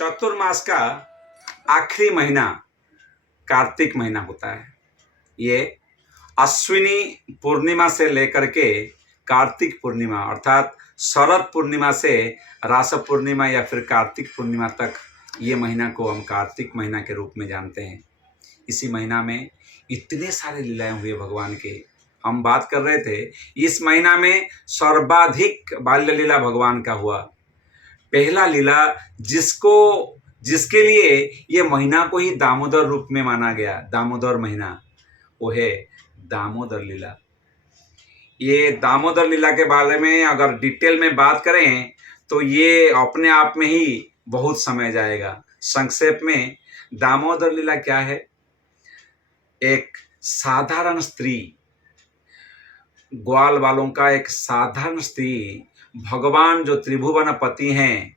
चतुर्मास का आखिरी महीना कार्तिक महीना होता है। ये अश्विनी पूर्णिमा से लेकर के कार्तिक पूर्णिमा अर्थात शरद पूर्णिमा से रास पूर्णिमा या फिर कार्तिक पूर्णिमा तक ये महीना को हम कार्तिक महीना के रूप में जानते हैं। इसी महीना में इतने सारे लीलाएं हुए भगवान के। हम बात कर रहे थे इस महीना में सर्वाधिक बाल्य लीला भगवान का हुआ। पहला लीला जिसके लिए ये महीना को ही दामोदर रूप में माना गया, दामोदर महीना, वो है दामोदर लीला। ये दामोदर लीला के बारे में अगर डिटेल में बात करें तो ये अपने आप में ही बहुत समय जाएगा। संक्षेप में दामोदर लीला क्या है? एक साधारण स्त्री, ग्वाल वालों का एक साधारण स्त्री, भगवान जो त्रिभुवन पति हैं,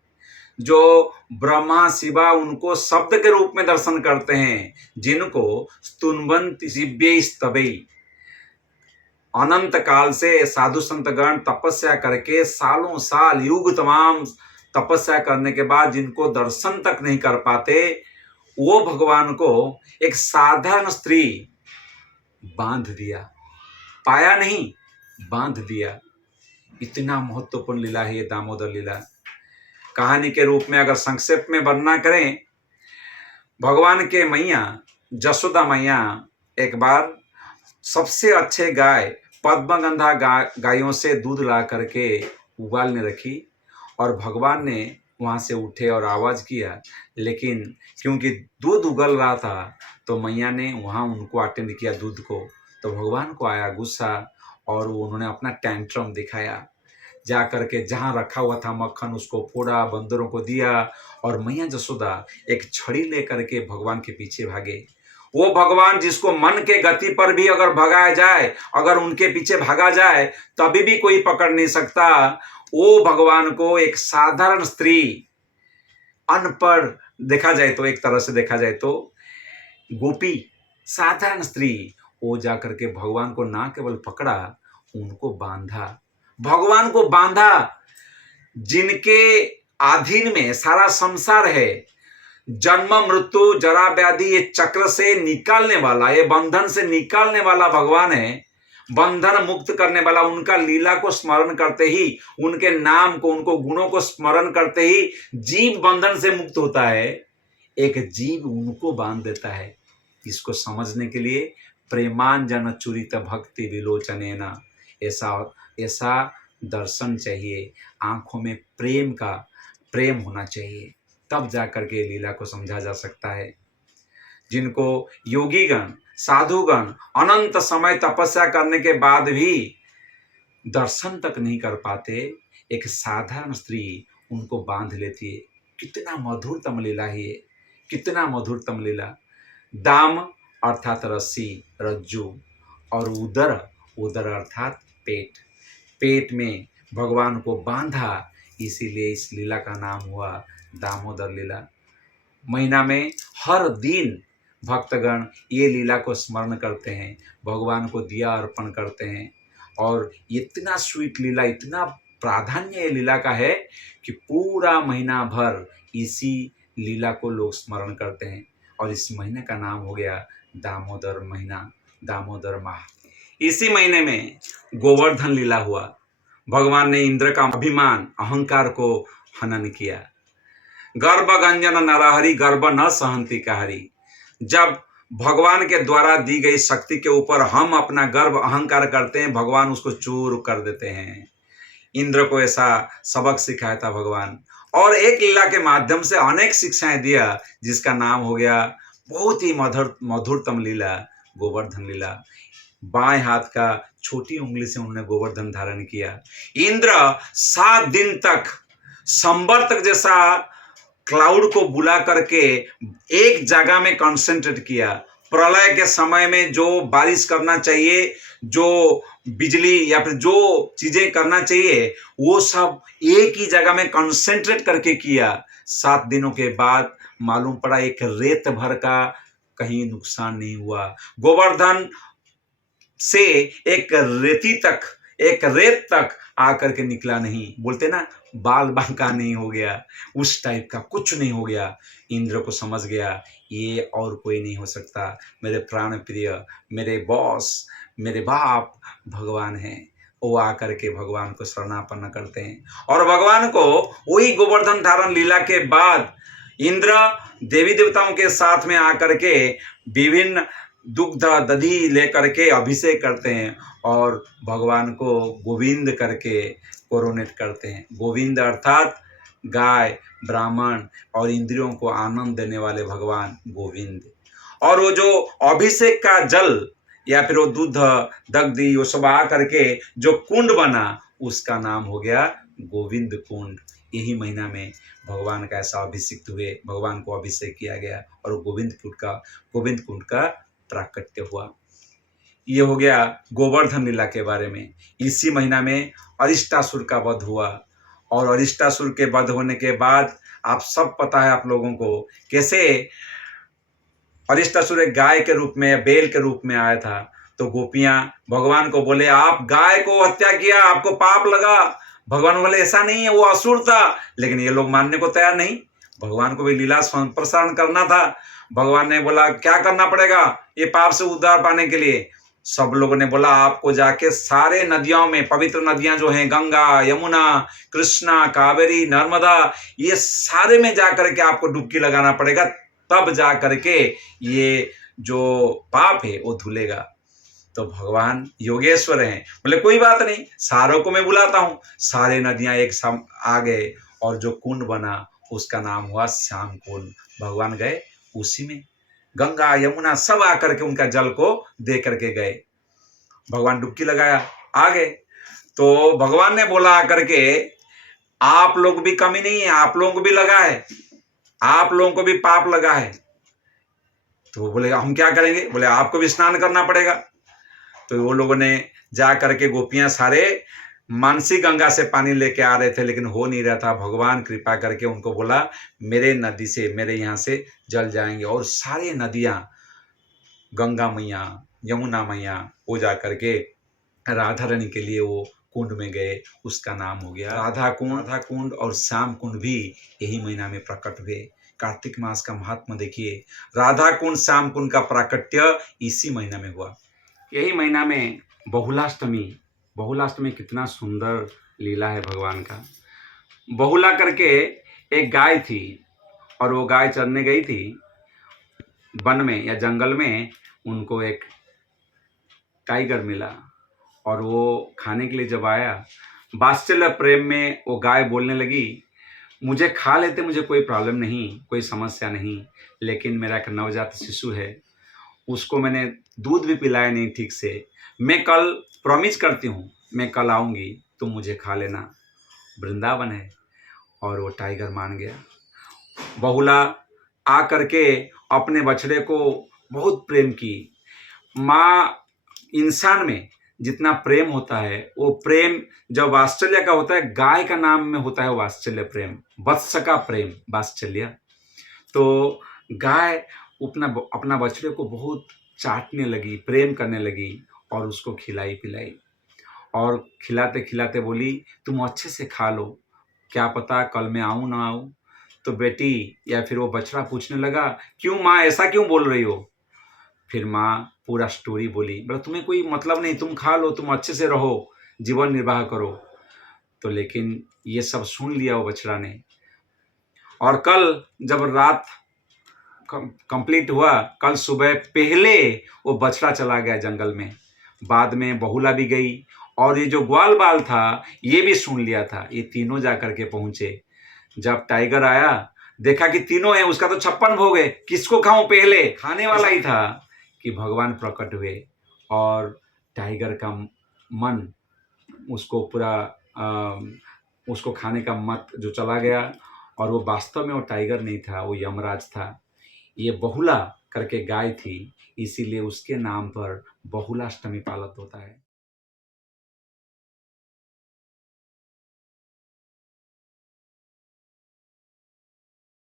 जो ब्रह्मा शिवा उनको शब्द के रूप में दर्शन करते हैं, जिनको स्तुन्वन्ति दिव्यै स्तवै, अनंत काल से साधु संतगण तपस्या करके सालों साल युग तमाम तपस्या करने के बाद जिनको दर्शन तक नहीं कर पाते, वो भगवान को एक साधारण स्त्री बांध दिया, पाया नहीं, बांध दिया। इतना महत्वपूर्ण लीला है ये दामोदर लीला। कहानी के रूप में अगर संक्षेप में वर्णना करें, भगवान के मैया जसोदा मैया एक बार सबसे अच्छे गाय पद्मगंधा गायों से दूध ला करके उबालने रखी और भगवान ने वहाँ से उठे और आवाज़ किया, लेकिन क्योंकि दूध उगल रहा था तो मैया ने वहाँ उनको अटेंड किया दूध को। तो भगवान को आया गुस्सा और उन्होंने अपना टैंट्रम दिखाया। जा करके जहाँ रखा हुआ था मक्खन उसको फोड़ा, बंदरों को दिया और मैया जसोदा एक छड़ी लेकर के भगवान के पीछे भागे। वो भगवान जिसको मन के गति पर भी अगर भगाया जाए, अगर उनके पीछे भागा जाए तभी भी कोई पकड़ नहीं सकता, वो भगवान को एक साधारण स्त्री, अनपढ़ देखा जाए तो, एक तरह से देखा जाए तो गोपी, साधारण स्त्री, वो जा करके भगवान को ना केवल पकड़ा, उनको बांधा, भगवान को बांधा। जिनके अधीन में सारा संसार है, जन्म मृत्यु जरा व्याधि ये चक्र से निकालने वाला, ये बंधन से निकालने वाला भगवान है, बंधन मुक्त करने वाला। उनका लीला को स्मरण करते ही, उनके नाम को, उनको गुणों को स्मरण करते ही जीव बंधन से मुक्त होता है, एक जीव उनको बांध देता है। इसको समझने के लिए प्रेमांजन चुरित भक्ति विलोचनेन, ऐसा दर्शन चाहिए, आंखों में प्रेम होना चाहिए, तब जाकर के लीला को समझा जा सकता है। जिनको योगीगण साधुगण अनंत समय तपस्या करने के बाद भी दर्शन तक नहीं कर पाते, एक साधारण स्त्री उनको बांध लेती है। कितना मधुरतम लीला है ये, कितना मधुरतम लीला। दाम अर्थात रस्सी, रज्जू, और उदर अर्थात पेट में भगवान को बांधा, इसीलिए इस लीला का नाम हुआ दामोदर लीला। महीना में हर दिन भक्तगण ये लीला को स्मरण करते हैं, भगवान को दिया अर्पण करते हैं, और इतना स्वीट लीला, इतना प्राधान्य ये लीला का है कि पूरा महीना भर इसी लीला को लोग स्मरण करते हैं। और इस महीने का नाम हो गया दामोदर महीना, दामोदर माह। इसी महीने में गोवर्धन लीला हुआ। भगवान ने इंद्र का अभिमान, अहंकार को हनन किया। गर्भ गंजन नरहरि गर्भ न सहंती कहरी। जब भगवान के द्वारा दी गई शक्ति के ऊपर हम अपना गर्व अहंकार करते हैं, भगवान उसको चूर कर देते हैं। इंद्र को ऐसा सबक सिखाया था भगवान, और एक लीला के माध्यम से अनेक शिक्षाएं दिया, जिसका नाम हो गया बहुत ही मधुरतम लीला, गोवर्धन लीला। बाएं हाथ का छोटी उंगली से उन्होंने गोवर्धन धारण किया। इंद्र 7 दिन तक संवर्तक जैसा क्लाउड को बुला करके एक जगह में कंसंट्रेट किया। प्रलय के समय में जो बारिश करना चाहिए, जो बिजली या फिर जो चीजें करना चाहिए, वो सब एक ही जगह में कंसंट्रेट करके किया। 7 दिनों के बाद मालूम पड़ा एक रेत भर का कहीं नुकसान नहीं हुआ। गोवर्धन से एक रेती तक, एक रेत तक आकर के निकला नहीं। बोलते ना बाल बांका नहीं हो गया, उस टाइप का कुछ नहीं हो गया। इंद्र को समझ गया ये और कोई नहीं हो सकता, मेरे प्राण प्रिय, मेरे बॉस, मेरे बाप भगवान हैं। वो आकर के भगवान को शरणापन्न करते हैं और भगवान को वही गोवर्धन धारण लीला के बाद इंद्र देवी देवताओं के साथ में आकर के विभिन्न दुग्ध दधी लेकर के अभिषेक करते हैं और भगवान को गोविंद करके कोरोनेट करते हैं। गोविंद अर्थात गाय, ब्राह्मण और इंद्रियों को आनंद देने वाले भगवान गोविंद। और वो जो अभिषेक का जल या फिर वो दूध दग्धि वो सब आ करके जो कुंड बना उसका नाम हो गया गोविंद कुंड। यही महीना में भगवान का ऐसा अभिषेक हुए, भगवान को अभिषेक किया गया और गोविंद कुंड का प्राकट्य हुआ। ये हो गया गोवर्धन लीला के बारे में। इसी महीना में अरिष्टासुर का वध हुआ और अरिष्टासुर के वध होने के बाद आप सब पता है आप लोगों को कैसे अरिष्टासुर एक गाय के रूप में, बैल के रूप में आया था। तो गोपियां भगवान को बोले आप गाय को हत्या किया, आपको पाप लगा। भगवान बोले ऐसा नहीं है, वो असुर था। लेकिन ये लोग मानने को तैयार नहीं। भगवान को भी लीला प्रसारण करना था। भगवान ने बोला क्या करना पड़ेगा ये पाप से उद्धार पाने के लिए। सब लोगों ने बोला आपको जाके सारे नदियों में, पवित्र नदियां जो हैं गंगा, यमुना, कृष्णा, कावेरी, नर्मदा, ये सारे में जाकर के आपको डुबकी लगाना पड़ेगा, तब जा करके ये जो पाप है वो धुलेगा। तो भगवान योगेश्वर हैं, बोले कोई बात नहीं, सारों को मैं बुलाता हूँ। सारे नदियां एक साथ आ गए और जो कुंड बना उसका नाम हुआ श्याम कुंड। भगवान गए उसी में, गंगा यमुना सब आकर के उनका जल को दे करके गए। भगवान डुबकी लगाया, आ गए। तो भगवान ने बोला आकर के आप लोग भी कमी नहीं है, आप लोगों को भी लगा है, आप लोगों को भी पाप लगा है। तो वो बोले हम क्या करेंगे? बोले आपको भी स्नान करना पड़ेगा। तो वो लोगों ने जा करके, गोपियां सारे मानसी गंगा से पानी लेके आ रहे थे लेकिन हो नहीं रहा था। भगवान कृपा करके उनको बोला मेरे नदी से, मेरे यहाँ से जल जाएंगे। और सारे नदियाँ, गंगा मैया, यमुना मैया, वो जा करके राधा रानी के लिए वो कुंड में गए। उसका नाम हो गया राधा कुंड और श्याम कुंड भी यही महीना में प्रकट हुए। कार्तिक मास का महात्मा देखिए, राधा कुंड श्याम कुंड का प्राकट्य इसी महीना में हुआ। यही महीना में बहुलाष्टमी कितना सुंदर लीला है भगवान का। बहुला करके एक गाय थी और वो गाय चरने गई थी वन में या जंगल में। उनको एक टाइगर मिला और वो खाने के लिए जब आया, वात्सल्य प्रेम में वो गाय बोलने लगी मुझे खा लेते, मुझे कोई प्रॉब्लम नहीं, कोई समस्या नहीं, लेकिन मेरा एक नवजात शिशु है, उसको मैंने दूध भी पिलाया नहीं ठीक से। मैं कल प्रॉमिस करती हूँ मैं कल आऊँगी, तुम मुझे खा लेना। वृंदावन है। और वो टाइगर मान गया। बहुला आ करके अपने बछड़े को बहुत प्रेम की। माँ, इंसान में जितना प्रेम होता है वो प्रेम जब वात्सल्य का होता है, गाय का नाम में होता है वात्सल्य प्रेम, वत्स का प्रेम, वात्सल्य। तो गाय अपना बछड़े को बहुत चाटने लगी, प्रेम करने लगी और उसको खिलाई पिलाई। और खिलाते खिलाते बोली तुम अच्छे से खा लो, क्या पता कल मैं आऊँ ना आऊँ। तो बेटी या फिर वो बछड़ा पूछने लगा क्यों माँ, ऐसा क्यों बोल रही हो? फिर माँ पूरा स्टोरी बोली, बोला तुम्हें कोई मतलब नहीं, तुम खा लो, तुम अच्छे से रहो, जीवन निर्वाह करो। तो लेकिन ये सब सुन लिया वो बछड़ा ने। और कल जब रात कंप्लीट हुआ, कल सुबह पहले वो बछड़ा चला गया जंगल में। बाद में बहुला भी गई और ये जो ग्वाल बाल था ये भी सुन लिया था। ये तीनों जा करके पहुंचे। जब टाइगर आया देखा कि तीनों हैं, उसका तो 56 भोग है, किसको खाऊं? पहले खाने वाला ही था कि भगवान प्रकट हुए और टाइगर का मन उसको पूरा उसको खाने का मत जो चला गया। और वो वास्तव में वो टाइगर नहीं था, वो यमराज था। ये बहुला करके गाय थी, इसीलिए उसके नाम पर बहुलाष्टमी पालित होता है।